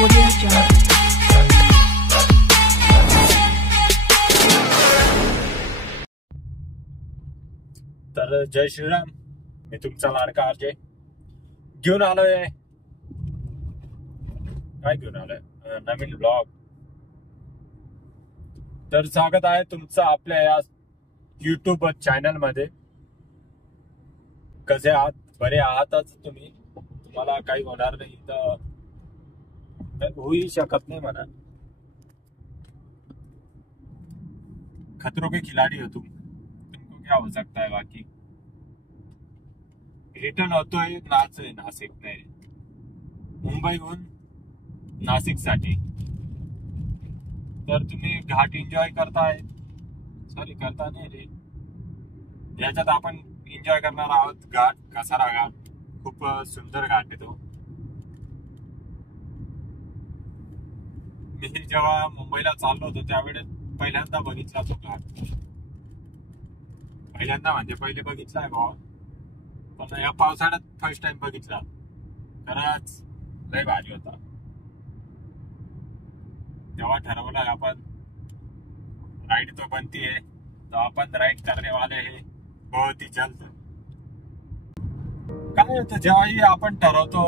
Audio Jungle. तर जय श्रीराम. मी तुमचा लाडका आरजे घेऊन आलोय. काय घेऊन आलोय? नवीन ब्लॉग. तर स्वागत आहे तुमचं आपल्या या YouTube चॅनल मध्ये. कसे आहात? बरे आहातच तुम्ही? तुम्हाला काही होणार नाही तर होऊ शकत नाही म्हणा. खतरों के खिलाडी हो तुमको क्या हो सकता है. बाकी रिटर्न होतोय नाशिक नाही, मुंबईहून नाशिक साठी. तर तुम्ही घाट एन्जॉय करताय. सॉरी, करता नाही रे. याच्यात आपण एन्जॉय करणार आहोत घाट, कसारा घाट. खूप सुंदर घाट आहे तो. मी जेव्हा मुंबईला चाललो होतो त्यावेळेस पहिल्यांदा बघितला तो घाट. पहिल्यांदा म्हणजे पहिले बघितलाय भाऊ, पण या पावसाळ्यात फर्स्ट टाइम बघितला. खरंच लय भारी होता. तेव्हा ठरवलं आपण राइड तो बनती है, तो आपण राइड करने वाले हैं बहुत ही जल्द. काय होतं जेव्हाही आपण ठरवतो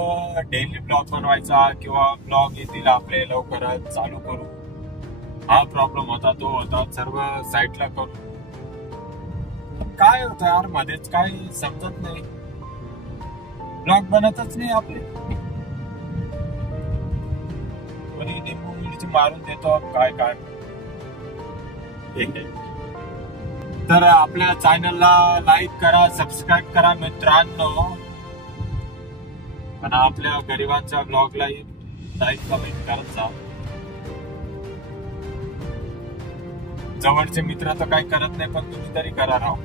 डेली ब्लॉग बनवायचा किंवा ब्लॉग येतील आपले लवकरच चालू करू, हा प्रॉब्लेम होता. तो होता सर्व साईडला करू. काय होतं यार, मध्येच काही समजत नाही. ब्लॉग बनतच नाही आपले. कोणी लिंबू मिरची मारून देतो काय काय. तर आपल्या चॅनलला लाईक करा, सबस्क्राईब करा मित्रांनो. आणि आपल्या गरिबांच्या ब्लॉगला लाईक कमेंट करत जा. जवळचे मित्र तर काही करत नाही, पण तुम्ही तरी करा राव.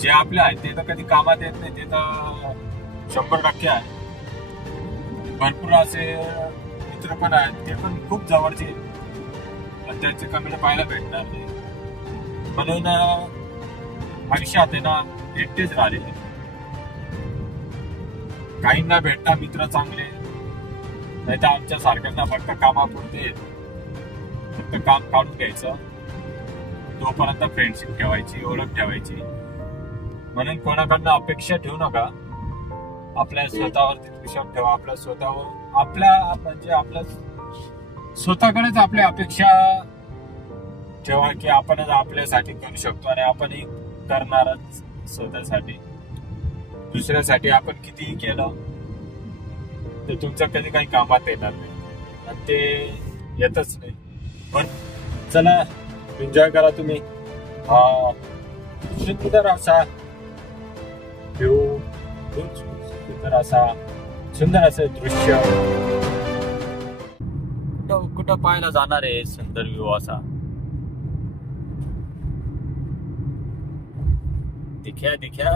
जे आपले आहेत ते तर कधी कामात येत नाही, ते तर 100% आहे. भरपूर असे मित्र पण आहेत, ते पण खूप जवळचे, पण त्यांचे कमेंट पाहायला भेटणार नाही. म्हणून आयुष्यात आहे ना एकटेच राहिले. काहींना भेटता मित्र चांगले, नाही तर आमच्या सारख्यांना फक्त कामापुरते फक्त काम काढून घ्यायचं. तोपर्यंत फ्रेंडशिप ठेवायची, ओळख ठेवायची. म्हणून कोणाकडनं अपेक्षा ठेवू नका. आपल्या स्वतःवरती विश्वास ठेवा. आपल्या स्वतःवर आपल्या स्वतःकडेच आपल्या अपेक्षा ठेवा की आपणच आपल्यासाठी करू शकतो आणि आपणही करणारच स्वतःसाठी. दुसऱ्यासाठी आपण कितीही केलं तर तुमचं कधी काही कामात येणार नाही आणि ते येतच नाही. पण चला एन्जॉय करा तुम्ही. हा सुंदर असा व्ह्यू, सुंदर असं दृश्य. कुठं पाहायला जाणार आहे सुंदर व्ह्यू असा. दिख्या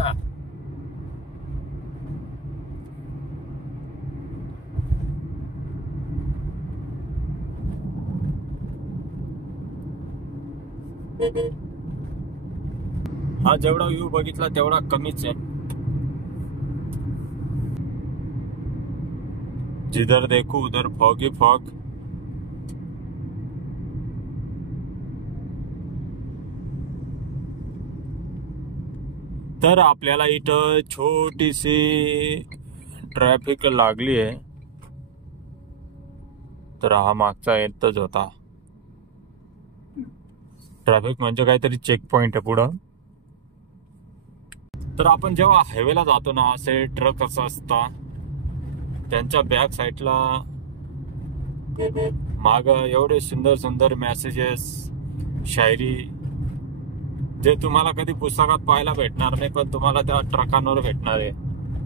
हा जेवढा व्ह्यू बघितला तेवढा कमीच आहे. जिधर देखो उधर फॉग ही फॉग. तर आपल्याला इथं छोटीशी ट्रॅफिक लागली आहे. तर हा मागचा येतच होता. ट्रॅफिक म्हणजे काहीतरी चेक पॉइंट आहे पुढं. तर आपण जेव्हा हायवेला जातो ना, असे ट्रक असं असता, त्यांच्या बॅक साईडला माग एवढे सुंदर सुंदर मेसेजेस, शायरी, जे तुम्हाला कधी पुस्तकात पाहायला भेटणार नाही, पण तुम्हाला त्या ट्रकांवर भेटणार आहे.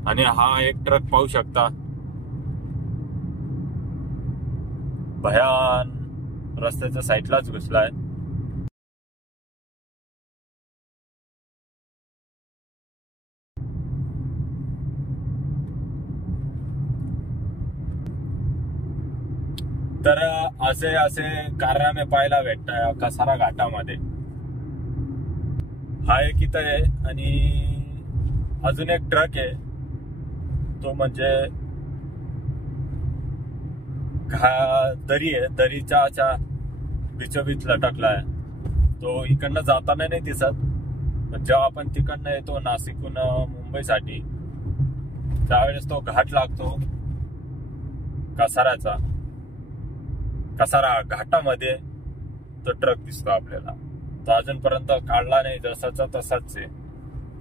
आणि हा एक ट्रक पाहू शकता, भयान रस्त्याच्या साईडलाच घुसलाय. तर असे कारनामे पाहायला भेटताय कसारा घाटामध्ये. हा एक इथं आहे आणि अजून एक ट्रक आहे. तो म्हणजे दरी आहे, दरीच्या अशा बिचोबीच लटकलाय तो. इकडनं जाताना नाही दिसत, पण जेव्हा आपण तिकडनं येतो नाशिकहून मुंबईसाठी त्यावेळेस तो घाट लागतो कसाराचा. कसारा घाटामध्ये तो ट्रक दिसतो आपल्याला. तो अजूनपर्यंत काढला नाही, जसाचा तसाच आहे.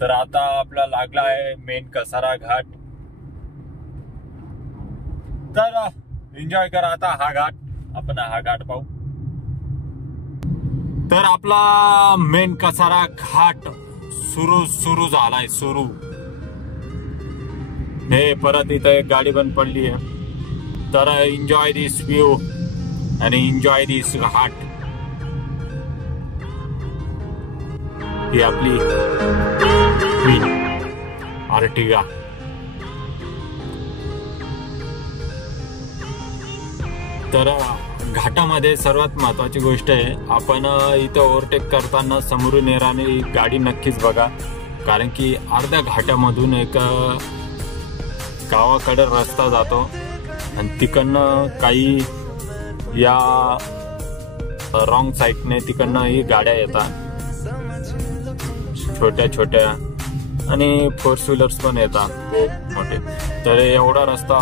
तर आता आपला लागला आहे मेन कसारा घाट. तर एन्जॉय करा आता हा घाट. आपण हा घाट पाहू. तर आपला मेन कसारा घाट सुरू झालाय. हे परत इथे एक गाडी बंद पडली आहे. तर एन्जॉय दिस व्ह्यू आणि एन्जॉय दिस घाट. ही आपली आर्टिगा. तर घाटामध्ये सर्वात महत्वाची गोष्ट आहे, आपण इथं ओव्हरटेक करताना समोरून येणारी गाडी नक्कीच बघा, कारण की अर्ध्या घाटामधून एक गावाकडे रस्ता जातो आणि तिकडनं काही या रॉंग साईडने तिकडनं ही गाड्या येतात, छोट्या छोट्या, आणि फोर व्हीलर्स पण येतात मोठे. तर एवढा रस्ता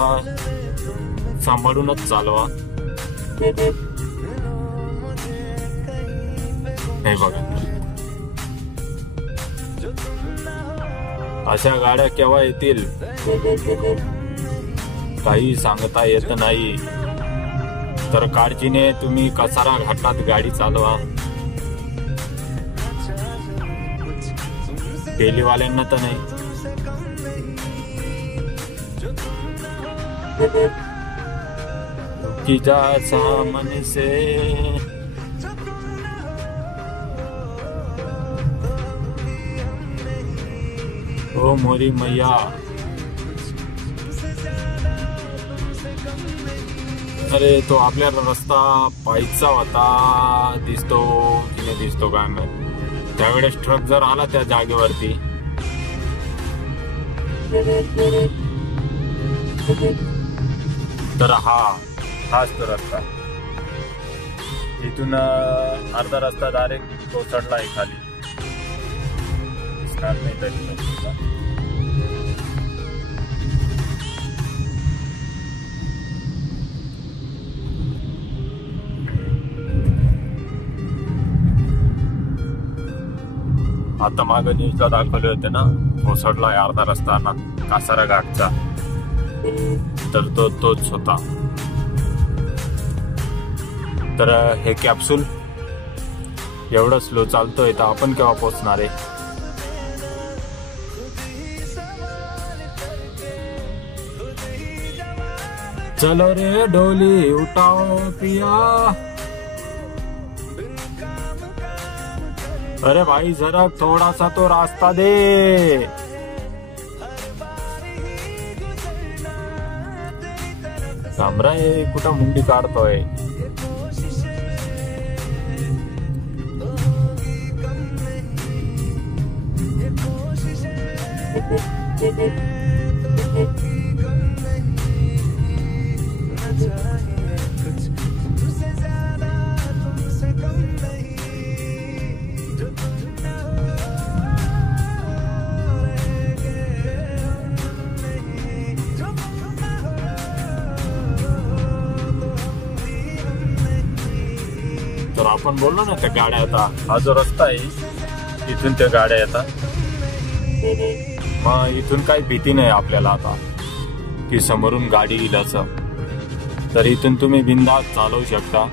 सांभाळूनच चालवा. हे बघा, अशा गाड्या केव्हा येतील काही सांगता येत नाही. तर काळजीने तुम्ही कसारा घाटात गाडी चालवा. पेलीवाल्यांना तर नाही. की जा सामने से ओ मोरी मैया. अरे तो आपल्याला रस्ता पाहायचा होता, दिसतो की नाही दिसतो काय माहित. त्यावेळेस ट्रक जर आला त्या जागेवरती तर हाच तो रस्ता. इथून अर्धा रस्ता डायरेक्ट कोसळला आहे खाली. दिसणार नाही तरी आता मागं न्यूजला दाखवले होते ना, कोसळला आहे अर्धा रस्ता ना कासारा घाटचा. तर तोच होता. तर हे कॅप्सूल एवढं स्लो चालतोय, तर आपण केव्हा पोहोचणार आहे. चलो रे डोली उठाओ पिया. अरे भाई जरा थोड़ा सा तो रास्ता दे. सामरा कुठं मुंडी काढतोय. तर आपण बोललो ना त्या गाड्या येतात. हा जो रस्ता आहे इथून त्या गाड्या येतात. मग इथून काही भीती नाही आपल्याला आता की समोरून गाडी येईल असं. तर इथून तुम्ही बिनधास्त चालवू शकता.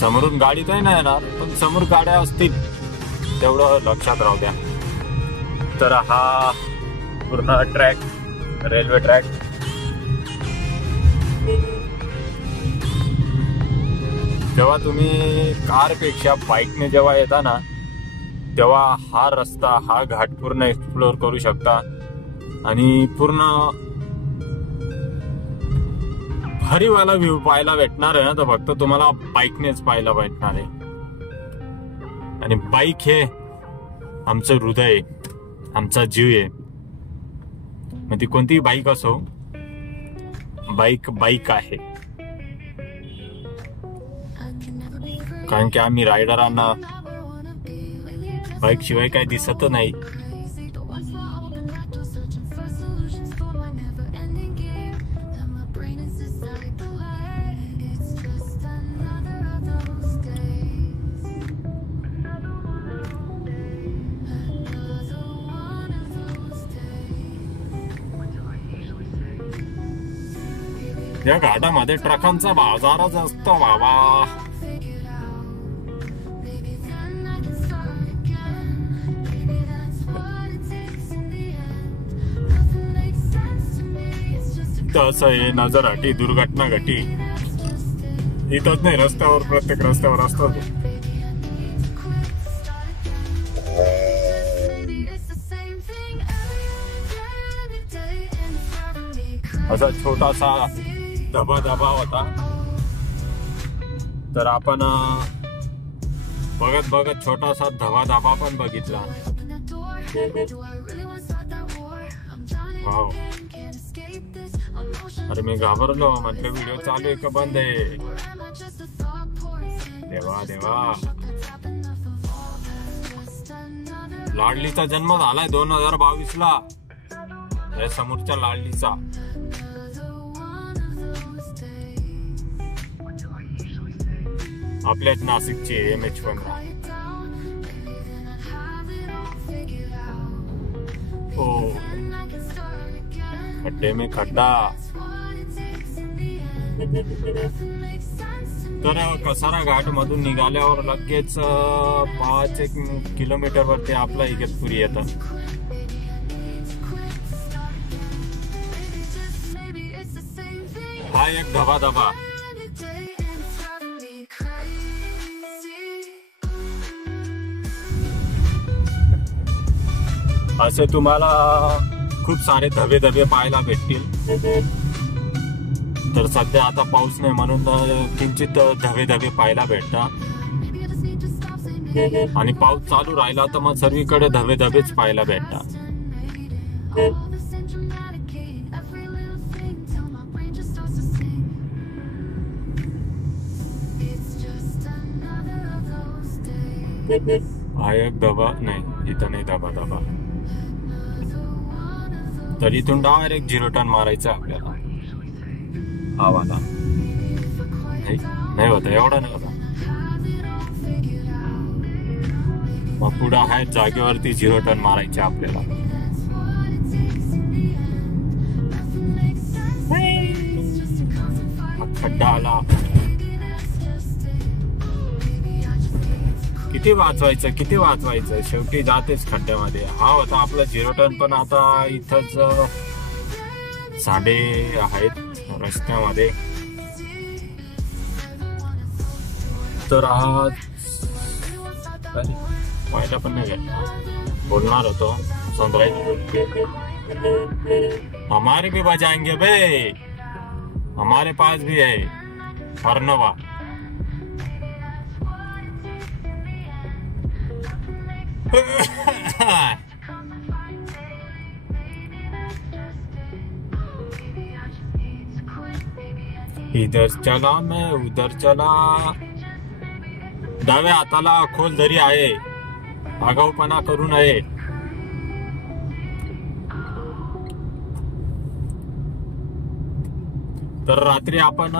समोरून गाडी काही नाही येणार, पण समोर गाड्या असतील तेवढं लक्षात राहू द्या. तर हा पूर्ण ट्रॅक, रेल्वे ट्रॅक. जेव्हा तुम्ही कारपेक्षा बाईकने जेव्हा येता ना, तेव्हा हा रस्ता, हा घाट पूर्ण एक्सप्लोर करू शकता. आणि पूर्ण भारीवाला व्ह्यू पाहायला भेटणार आहे ना, तर फक्त तुम्हाला बाईकनेच पाहायला भेटणार आहे. आणि बाईक हे आमचं हृदय, आमचा जीव आहे. मग ती कोणतीही बाईक असो, बाईक बाईक आहे. कारण की आम्ही रायडरांना बाईक शिवाय काही दिसत नाही. या घाटामध्ये ट्रकांचा बाजारच असतो बाबा. तसं आहे नजर हटी दुर्घटना घटी इथंच नाही, रस्त्यावर प्रत्येक रस्त्यावर असतात. असा छोटासा धबधबा होता. तर आपण बघत बघत छोटासा धबधबा पण बघितला. वाव. अरे मी घाबरलो, म्हटलं व्हिडिओ चालू आहे का बंद आहे. देवा देवा. लाडलीचा जन्म झालाय 2022 ला, या समोरच्या लाडलीचा. आपल्याच नाशिकची MH15. ओ खड्डे में खड्डा. तर कसारा घाट मधून निघाल्यावर लगेच 5 किलोमीटर वरती आपला इगतपुरी येतं. हा एक धबाधबा. असे तुम्हाला खूप सारे धबधबे पाहायला भेटतील. तर सध्या आता पाऊस नाही म्हणून किंचित धबधबे पाहायला भेटतात. आणि पाऊस चालू राहिला तर मग सर्वीकडे धबधबेच पाहायला भेटतात. हा एक धबा नाही, इथं नाही धबा. तर इथून डायरेक्ट 0 टर्न मारायचं आपल्याला. हा वाला नाही होता, एवढा नाही होता. मग पुढे आहे जागेवरती 0 टर्न मारायचे आपल्याला. खड्डा आला. किती वाचवायचं शेवटी जातेच खड्ड्यामध्ये. हा होता आपला 0 टर्न. पण आता इथंच साडे आहेत रस्त्यामध्ये. तर आज व्हायला पण नाही भेटला. बोलणार होतो सनराइज हमारे भी बजाएंगे भाई, हमारे पास भी है फरनवा. इधर चला मैं उधर चला. डाव्या हाताला खोल दरी आहे, आगाऊपणा करू नये. तर रात्री आपण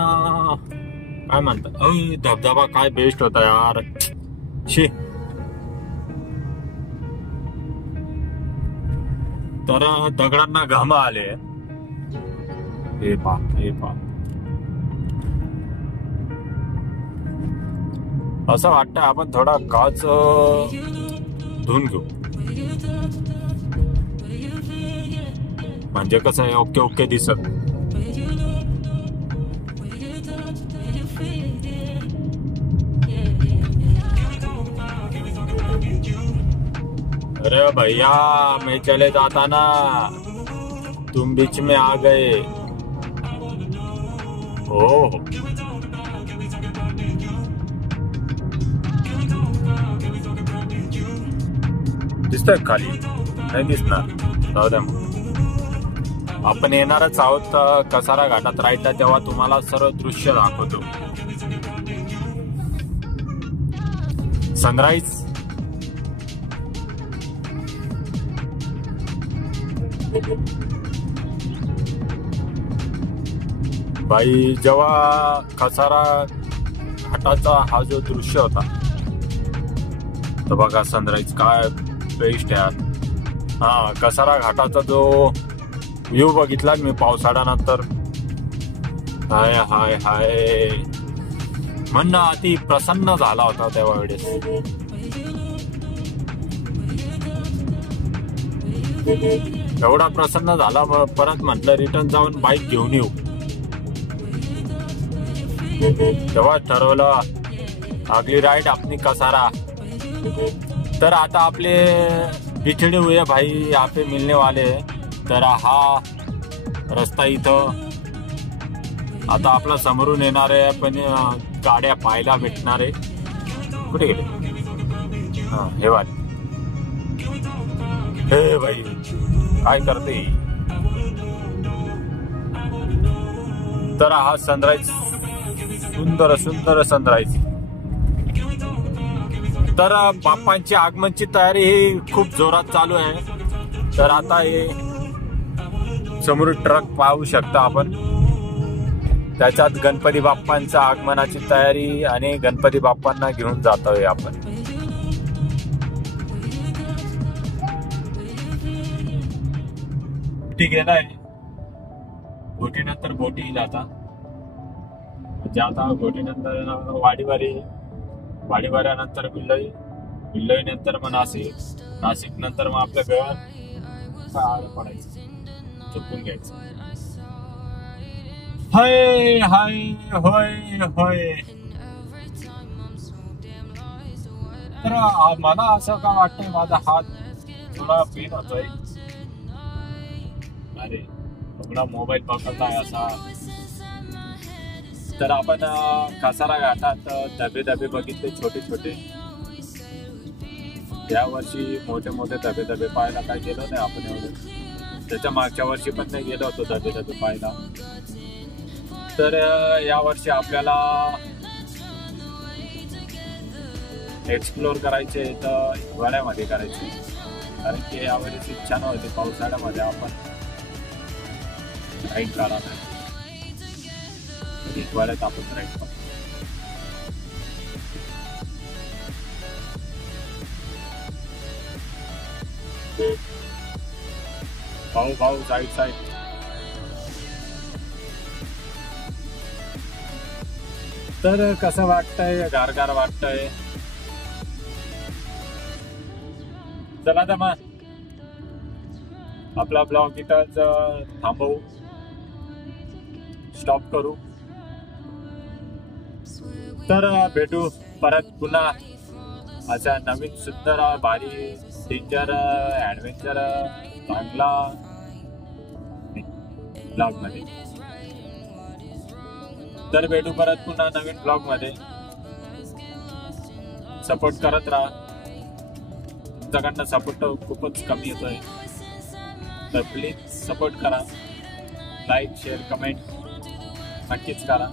काय म्हणतात, धबधबा काय बेस्ट होता यार. शी. तर दगडांना घाम आले. हे पा असं वाटतं आपण थोडा काच धुवून घेऊ, म्हणजे कसं आहे ओके दिसत. अरे भैया मैं चले जाता ना, तुम बीच में आ गए. ओह दिसतोय खाली? नाही दिसणार, जाऊ द्या. आपण येणारच आहोत कसारा घाटात राहायचा, तेव्हा तुम्हाला सर्व दृश्य दाखवतो. सनराइज भाई, जेव्हा कसारा घाटाचा हा जो दृश्य होता तो बघा, सनराइज काय बेस्ट यार. हा, कसारा घाटाचा जो व्ह्यू बघितला मी पावसाळ्यानंतर, हाय हाय हाय, मन अति प्रसन्न झाला होता तेव्हा वेळेस. एवढा प्रसन्न झाला, परत म्हटलं रिटर्न जाऊन बाईक घेऊन येऊ. तेव्हा ठरवलं अगली राइड अपनी कसारा. तर आता आपले बिछड़े हुए भाई यहाँ पे मिलने वाले हैं. तर हा रस्ता इथं आता आपला समोरून येणार आहे, पण गाड्या पाहायला भेटणार आहे. कुठे गेले? हा, हे वाले. हे भाई काय करते. तर हा सनराइज, सुंदर सुंदर सनराइज. तर बाप्पांची आगमनची तयारी ही खूप जोरात चालू आहे. तर आता हे समोर ट्रक पाहू शकता आपण, त्याच्यात गणपती बाप्पांच्या आगमनाची तयारी आणि गणपती बाप्पांना घेऊन जातोय आपण. ठीक आहे ना, गोटीनंतर बोटी जाता, म्हणजे आता गोटीनंतर वाडीवाऱ्यानंतर बिल्लोई, बिल्लोई नंतर मग नाशिक, नाशिक नंतर मग आपल्या गळ्यात पडायचं, चुकून घ्यायचं. हाय हाय होय होय. तर मला असं का वाटतंय, माझा हात थोडा पेन होतोय. अरे थोडा मोबाईल पकडलाय असा. तर आपण कसारा घाटात धबे धबे बघितले, छोटे छोटे. या वर्षी मोठे मोठे धबे धबे पाहायला काय गेलो नाही आपण एवढे. त्याच्या मागच्या वर्षी पण नाही गेलो होतो धबे धबे पाहायला. तर या वर्षी आपल्याला एक्सप्लोर करायचे तर हिवाळ्यामध्ये करायचे, कारण की यावेळेस इच्छा नव्हती पावसाळ्यामध्ये आपण राईड काढा नाही. हिवाळ्यात आपण राईड काढू. भाऊ भाऊ साईड साईड. तर कसं वाटतंय, गारगार वाटतंय. चला तर मग आपला ब्लॉग इथंच थांबवू, स्टॉप करू. तर भेटू परत पुन्हा अशा नवीन सुंदर भारी डेंजर ॲडव्हेंचर चांगला ब्लॉग मध्ये. तर भेटू परत पुन्हा नवीन ब्लॉग मध्ये. सपोर्ट करत राहा, तुमच्याकडनं सपोर्ट खूपच कमी येतोय. तर प्लीज सपोर्ट करा, लाईक शेअर कमेंट नक्कीच करा.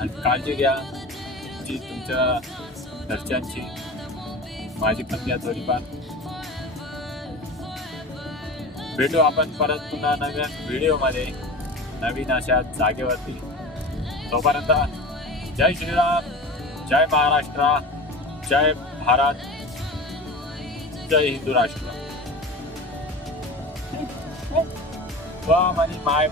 आणि काळजी घ्या जी तुमच्या घरच्यांची, माझी पण घ्या थोडीफार. भेटू आपण परत पुन्हा नवीन व्हिडिओ मध्ये, नवीन अशा जागेवरती. तोपर्यंत जय श्रीराम, जय महाराष्ट्र, जय भारत, जय हिंदू राष्ट्र. वा माय